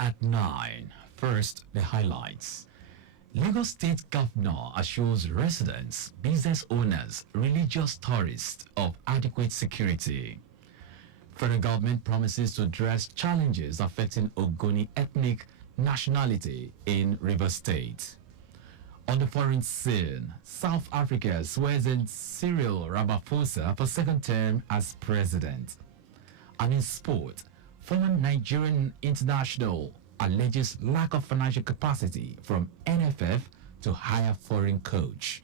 At 9, first the highlights. Lagos State Governor assures residents, business owners, religious tourists of adequate security. Federal government promises to address challenges affecting Ogoni ethnic nationality in Rivers State. On the foreign scene, South Africa swears in Cyril Ramaphosa for second term as president. And in sport, former Nigerian international alleges lack of financial capacity from NFF to hire foreign coach.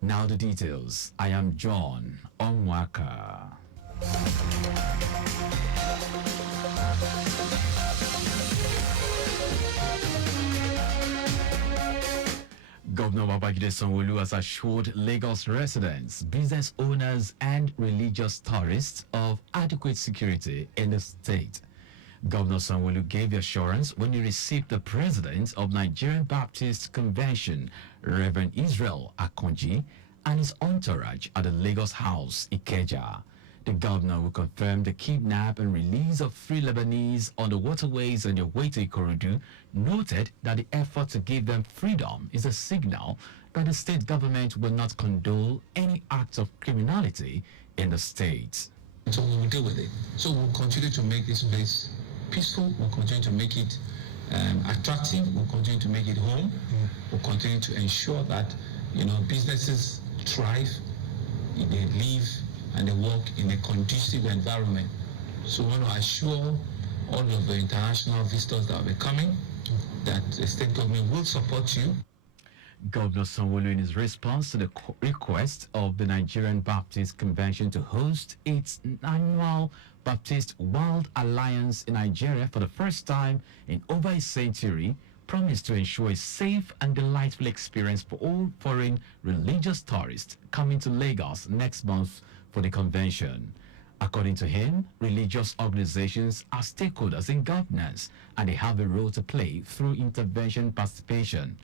Now the details. I am John Omoaka. Governor Babajide Sanwo-Olu has assured Lagos residents, business owners and religious tourists of adequate security in the state. Governor Sanwo-Olu gave the assurance when he received the president of Nigerian Baptist Convention, Reverend Israel Akonji, and his entourage at the Lagos House, Ikeja. The governor will confirm the kidnap and release of 3 Lebanese on the waterways on their way to Ikorodu, noted that the effort to give them freedom is a signal that the state government will not condone any act of criminality in the state. So we will deal with it. So we'll continue to make this place peaceful, we'll continue to make it attractive, we'll continue to make it home, we'll continue to ensure that, businesses thrive, they live and they work in a conducive environment. So we want to assure all of the international visitors that will be coming that the state government will support you. Governor Sanwo-Olu, in his response to the request of the Nigerian Baptist Convention to host its annual Baptist World Alliance in Nigeria for the first time in over a century, promised to ensure a safe and delightful experience for all foreign religious tourists coming to Lagos next month for the convention. According to him, religious organizations are stakeholders in governance and they have a role to play through intervention participation.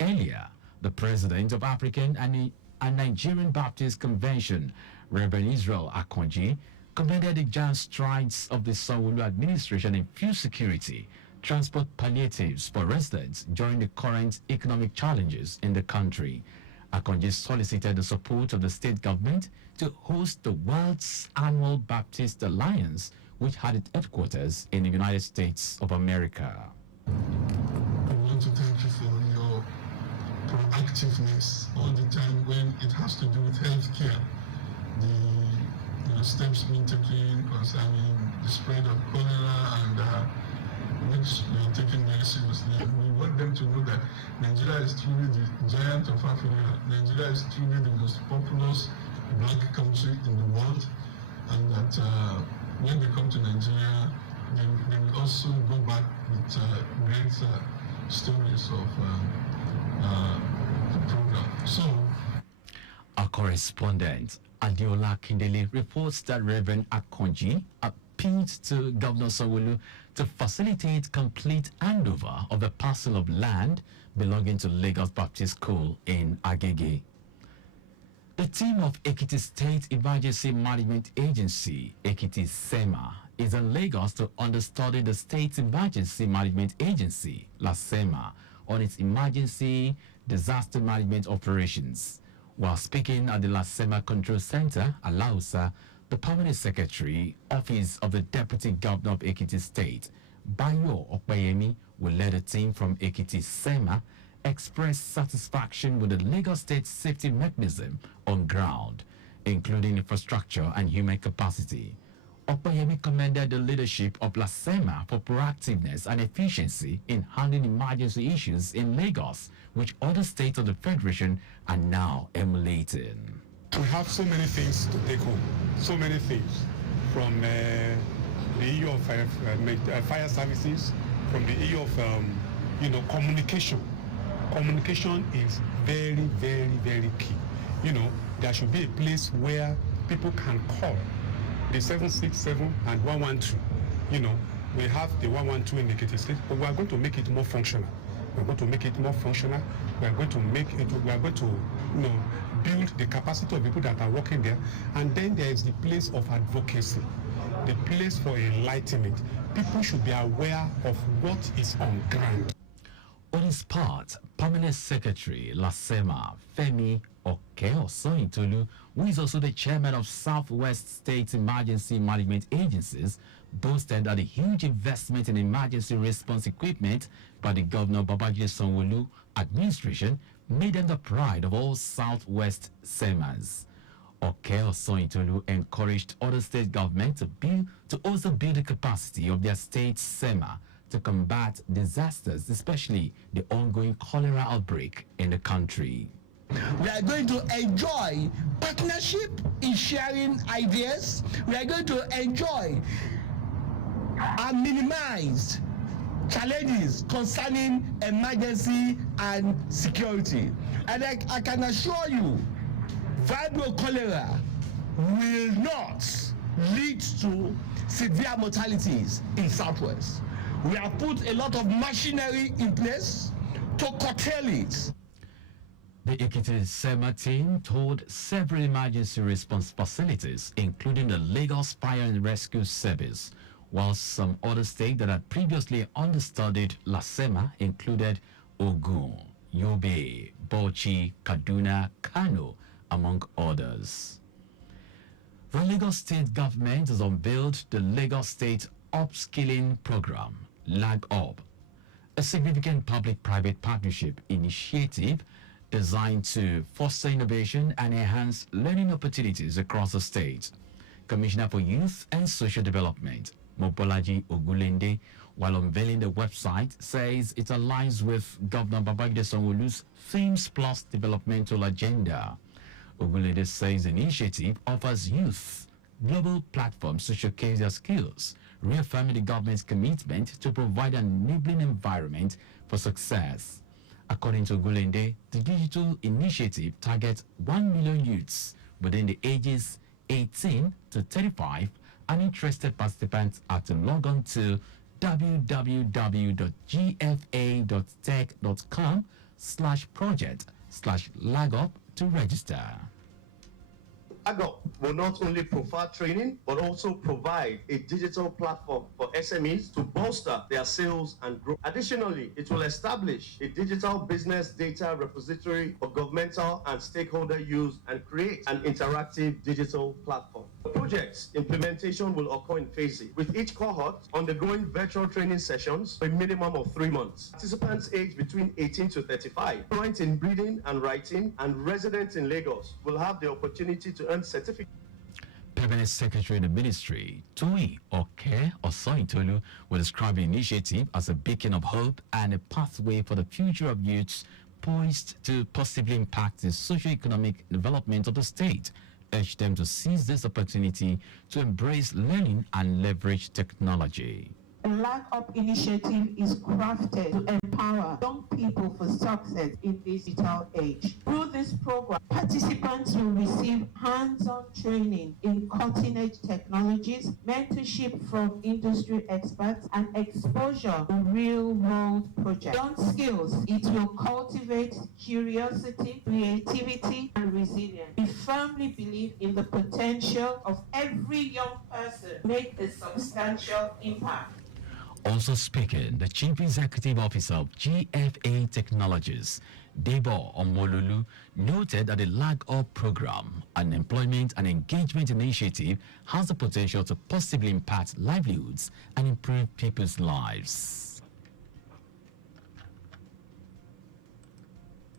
Earlier, the president of African and Nigerian Baptist Convention, Reverend Israel Akonji, commended the giant strides of the Sanwo-Olu administration in food security, transport palliatives for residents during the current economic challenges in the country. Akonji solicited the support of the state government to host the world's annual Baptist Alliance, which had its headquarters in the United States of America. I want to thank you for your proactiveness all the time when it has to do with healthcare. The steps being taken concerning the spread of cholera and which we are taking very seriously. We want them to know that Nigeria is truly the giant of Africa. Nigeria is truly the most populous black country in the world, and that when they come to Nigeria, they will also go back with great stories of the program. So, our correspondent Adiola Kindele reports that Reverend Akonji appealed to Governor Sanwo-Olu to facilitate complete handover of the parcel of land belonging to Lagos Baptist School in Agege. The team of Ekiti State Emergency Management Agency, Ekiti SEMA, is in Lagos to understudy the State Emergency Management Agency, LASEMA, on its emergency disaster management operations. While speaking at the LASEMA Control Center, Alausa, the Permanent Secretary, Office of the Deputy Governor of Ekiti State, Bayo Opeyemi, will lead a team from Ekiti SEMA express satisfaction with the Lagos State safety mechanism on ground, including infrastructure and human capacity. Opeyemi commended the leadership of LASEMA for proactiveness and efficiency in handling emergency issues in Lagos, which other states of the Federation are now emulating. We have so many things to take home, so many things, from the issue of fire services, from the issue of communication. Communication is very, very, very key. There should be a place where people can call the 767 and 112. We have the 112 in Ekiti State, but we are going to make it more functional. We're going to make it more functional. We are going to build the capacity of people that are working there. And then there is the place of advocacy, the place for enlightenment, people should be aware of what is on ground. On his part, Permanent Secretary Lasema Femi Okeosointolu, who is also the chairman of Southwest State Emergency Management Agencies, boasted that the huge investment in emergency response equipment by the Governor Babajide Sanwo-Olu administration made them the pride of all Southwest SEMAs. Okeosointolu encouraged other state governments to also build the capacity of their state SEMA to combat disasters, especially the ongoing cholera outbreak in the country. We are going to enjoy partnership in sharing ideas. We are going to enjoy and minimize challenges concerning emergency and security. And I can assure you, vibrio cholera will not lead to severe mortalities in Southwest. We have put a lot of machinery in place to curtail it. The Ekiti SEMA team toured several emergency response facilities, including the Lagos Fire and Rescue Service, while some other states that had previously understudied LASEMA included Ogun, Yobe, Bauchi, Kaduna, Kano, among others. The Lagos State government has unveiled the Lagos State Upskilling Program, LAG-UP, a significant public-private partnership initiative designed to foster innovation and enhance learning opportunities across the state. Commissioner for Youth and Social Development, Mobolaji Ogulende, while unveiling the website, says it aligns with Governor Babajide Sanwo-Olu's Themes Plus developmental agenda. Ogulende says the initiative offers youth global platforms to showcase their skills, reaffirming the government's commitment to provide an enabling environment for success. According to Ogulende, the digital initiative targets 1 million youths within the ages 18 to 35, and interested participants are to log on to www.gfa.tech.com/project/lagup to register. LAG-UP will not only provide training, but also provide a digital platform for SMEs to bolster their sales and growth. Additionally, it will establish a digital business data repository for governmental and stakeholder use and create an interactive digital platform. The project's implementation will occur in phases, with each cohort undergoing virtual training sessions for a minimum of 3 months. Participants aged between 18 to 35, fluent in reading and writing, and residents in Lagos will have the opportunity to earn certificates. Permanent Secretary in the Ministry, Toyi Okeosointolu, will describe the initiative as a beacon of hope and a pathway for the future of youths poised to positively impact the socio-economic development of the state. Urge them to seize this opportunity to embrace learning and leverage technology. The LAG-UP initiative is crafted to empower young people for success in this digital age. Through this program, participants will receive hands-on training in cutting-edge technologies, mentorship from industry experts, and exposure to real-world projects. Beyond skills, it will cultivate curiosity, creativity, and resilience. We firmly believe in the potential of every young person to make a substantial impact. Also speaking, the Chief Executive Officer of GFA Technologies, Debo Omololu, noted that the LAG-UP program, an employment and engagement initiative, has the potential to positively impact livelihoods and improve people's lives.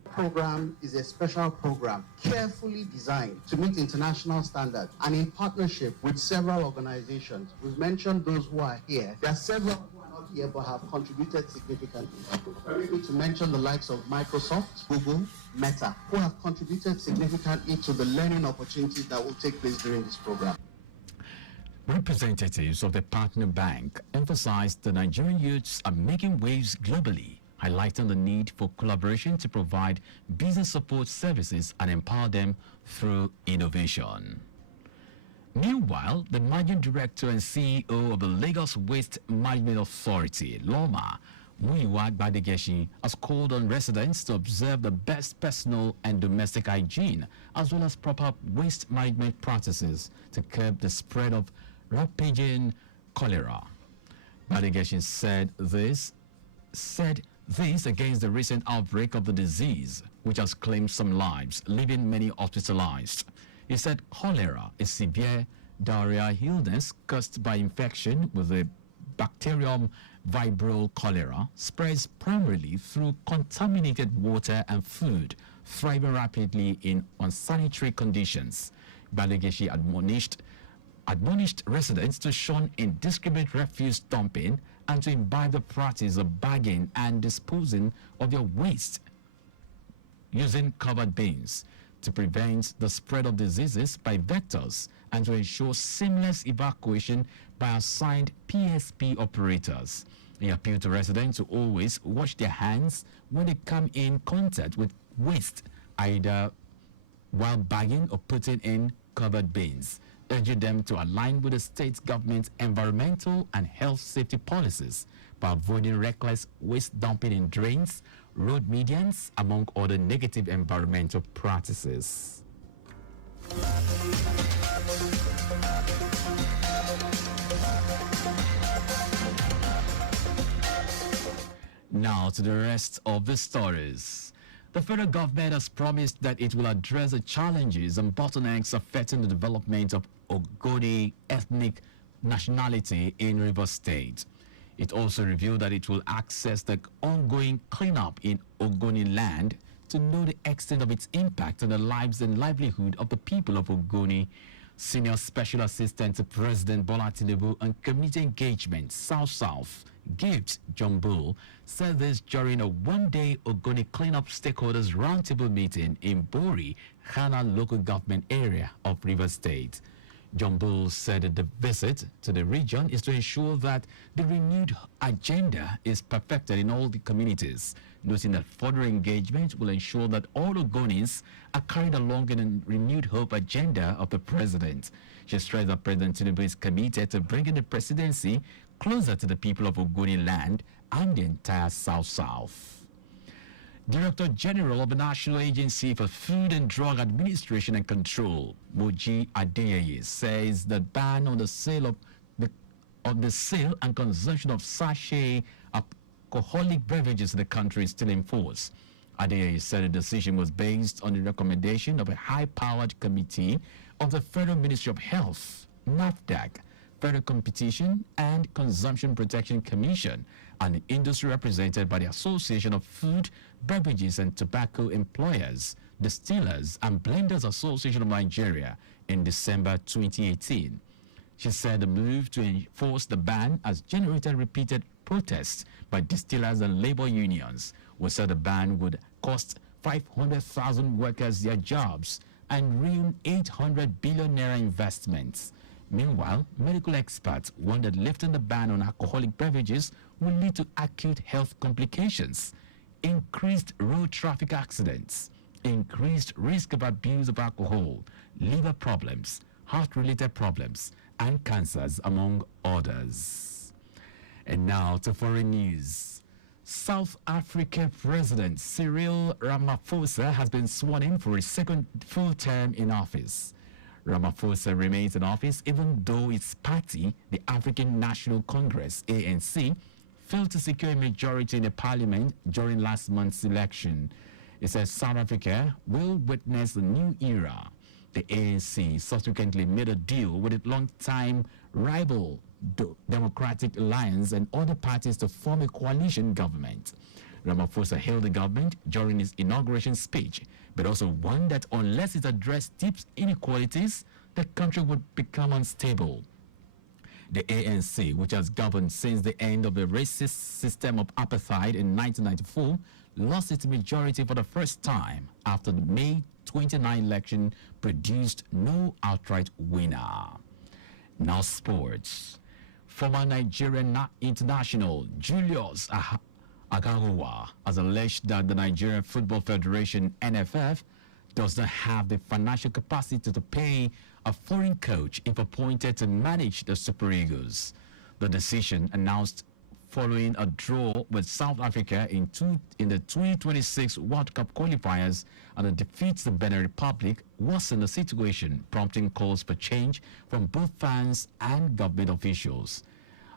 Program is a special program carefully designed to meet international standards and in partnership with several organizations. We've mentioned those who are here. There are several who are not here but have contributed significantly. Permit me to mention the likes of Microsoft, Google, Meta, who have contributed significantly to the learning opportunities that will take place during this program. Representatives of the partner bank emphasized the Nigerian youths are making waves globally, highlighting the need for collaboration to provide business support services and empower them through innovation. Meanwhile, the Managing Director and CEO of the Lagos Waste Management Authority, LOMA, Muyiwa Gbadegeshi, has called on residents to observe the best personal and domestic hygiene, as well as proper waste management practices to curb the spread of rampaging cholera. Balageshi said this against the recent outbreak of the disease, which has claimed some lives, leaving many hospitalized. He said cholera is severe diarrhea illness caused by infection with the bacterium Vibrio cholera, spreads primarily through contaminated water and food, thriving rapidly in unsanitary conditions. Balageshi admonished residents to shun indiscriminate refuse dumping and to imbibe the practice of bagging and disposing of their waste using covered bins to prevent the spread of diseases by vectors and to ensure seamless evacuation by assigned PSP operators. He appealed to residents to always wash their hands when they come in contact with waste, either while bagging or putting in covered bins, urging them to align with the state government's environmental and health safety policies by avoiding reckless waste dumping in drains, road medians, among other negative environmental practices. Now to the rest of the stories. The federal government has promised that it will address the challenges and bottlenecks affecting the development of Ogoni ethnic nationality in Rivers State. It also revealed that it will access the ongoing cleanup in Ogoni land to know the extent of its impact on the lives and livelihood of the people of Ogoni. Senior Special Assistant to President Bola Tinubu on Community Engagement South-South, Gift John Bull, said this during a one-day Ogoni Cleanup Stakeholders Roundtable meeting in Bori, Ghana local government area of Rivers State. John Bull said that the visit to the region is to ensure that the renewed agenda is perfected in all the communities, noting that further engagement will ensure that all Ogonis are carried along in a renewed hope agenda of the president. She stressed that President Tinubu is committed to bringing the presidency closer to the people of Ogoni land and the entire South-South. Director General of the National Agency for Food and Drug Administration and Control, Moji Adeyeye, says the ban on the sale and consumption of sachet alcoholic beverages in the country is still in force. Adeyeye said the decision was based on the recommendation of a high-powered committee of the Federal Ministry of Health, NAFDAC, Federal Competition and Consumption Protection Commission, and the industry represented by the Association of Food, Beverages and Tobacco Employers, Distillers and Blenders Association of Nigeria in December 2018. She said the move to enforce the ban has generated repeated protests by distillers and labor unions, who said the ban would cost 500,000 workers their jobs and ruin 800 billion naira investments. Meanwhile, medical experts warned that lifting the ban on alcoholic beverages will lead to acute health complications, increased road traffic accidents, increased risk of abuse of alcohol, liver problems, heart-related problems, and cancers, among others. And now to foreign news. South Africa President Cyril Ramaphosa has been sworn in for his second full term in office. Ramaphosa remains in office even though his party, the African National Congress, ANC, failed to secure a majority in the parliament during last month's election. It says South Africa will witness a new era. The ANC subsequently made a deal with its long-time rival Democratic Alliance and other parties to form a coalition government. Ramaphosa hailed the government during his inauguration speech, but also warned that unless it addressed deep inequalities, the country would become unstable. The ANC, which has governed since the end of the racist system of apartheid in 1994, lost its majority for the first time after the May 29 election produced no outright winner. Now sports. Former Nigerian international Julius Agarowa has alleged that the Nigerian Football Federation, NFF, does not have the financial capacity to pay a foreign coach if appointed to manage the Super Eagles. The decision, announced following a draw with South Africa in the 2026 World Cup qualifiers and a defeat to Benin Republic, worsened the situation, prompting calls for change from both fans and government officials.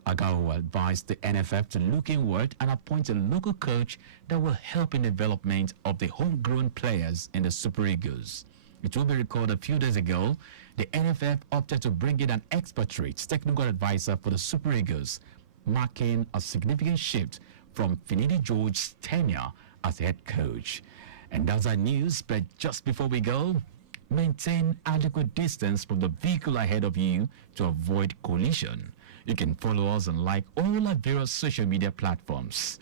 Agao advised the NFF to look inward and appoint a local coach that will help in development of the homegrown players in the Super Eagles. It will be recalled a few days ago, the NFF opted to bring in an expatriate technical advisor for the Super Eagles, marking a significant shift from Finidi George's tenure as head coach. And that's our news, but just before we go, maintain adequate distance from the vehicle ahead of you to avoid collision. You can follow us and like all our various social media platforms.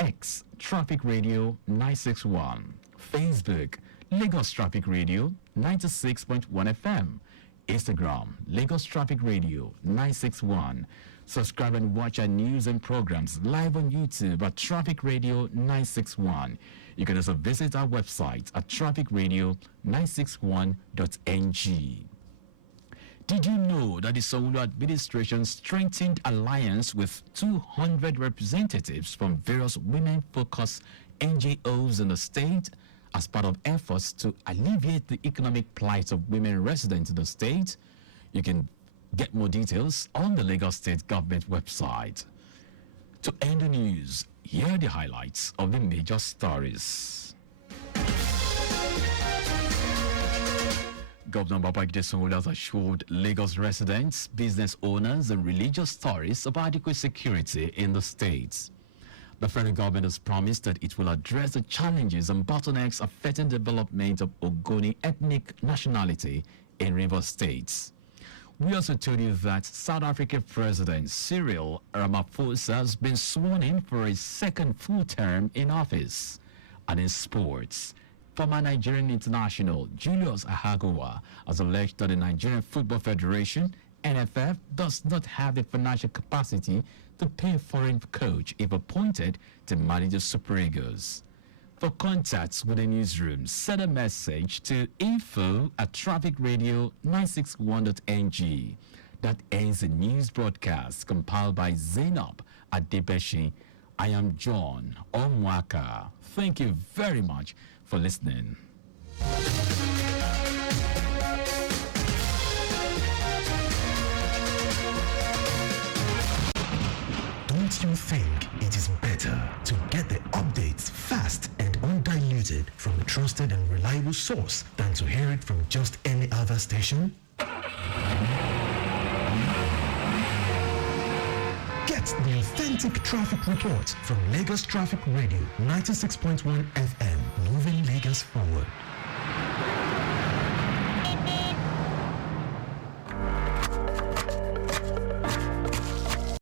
X, Traffic Radio 961. Facebook, Lagos Traffic Radio 96.1 FM. Instagram, Lagos Traffic Radio 961. Subscribe and watch our news and programs live on YouTube at Traffic Radio 961. You can also visit our website at trafficradio961.ng. Did you know that the Sanwo-Olu administration strengthened alliance with 200 representatives from various women-focused NGOs in the state as part of efforts to alleviate the economic plight of women residents in the state? You can get more details on the Lagos State Government website. To end the news, here are the highlights of the major stories. Governor Babajide Sanwo-Olu has assured Lagos residents, business owners, and religious stories of adequate security in the state. The federal government has promised that it will address the challenges and bottlenecks affecting development of Ogoni ethnic nationality in Rivers State. We also told you that South African President Cyril Ramaphosa has been sworn in for his second full term in office. And in sports, former Nigerian international Julius Ahagawa has alleged that the Nigerian Football Federation, NFF, does not have the financial capacity to pay a foreign coach if appointed to manage the Super Eagles. For contacts with the newsroom, send a message to info@trafficradio961.ng. That ends the news broadcast compiled by Zainab Adebeshi. I am John Omoaka. Thank you very much for listening. Don't you think it is better to get the updates fast and undiluted from a trusted and reliable source than to hear it from just any other station? Get the authentic traffic report from Lagos Traffic Radio 96.1 FM, moving Lagos forward.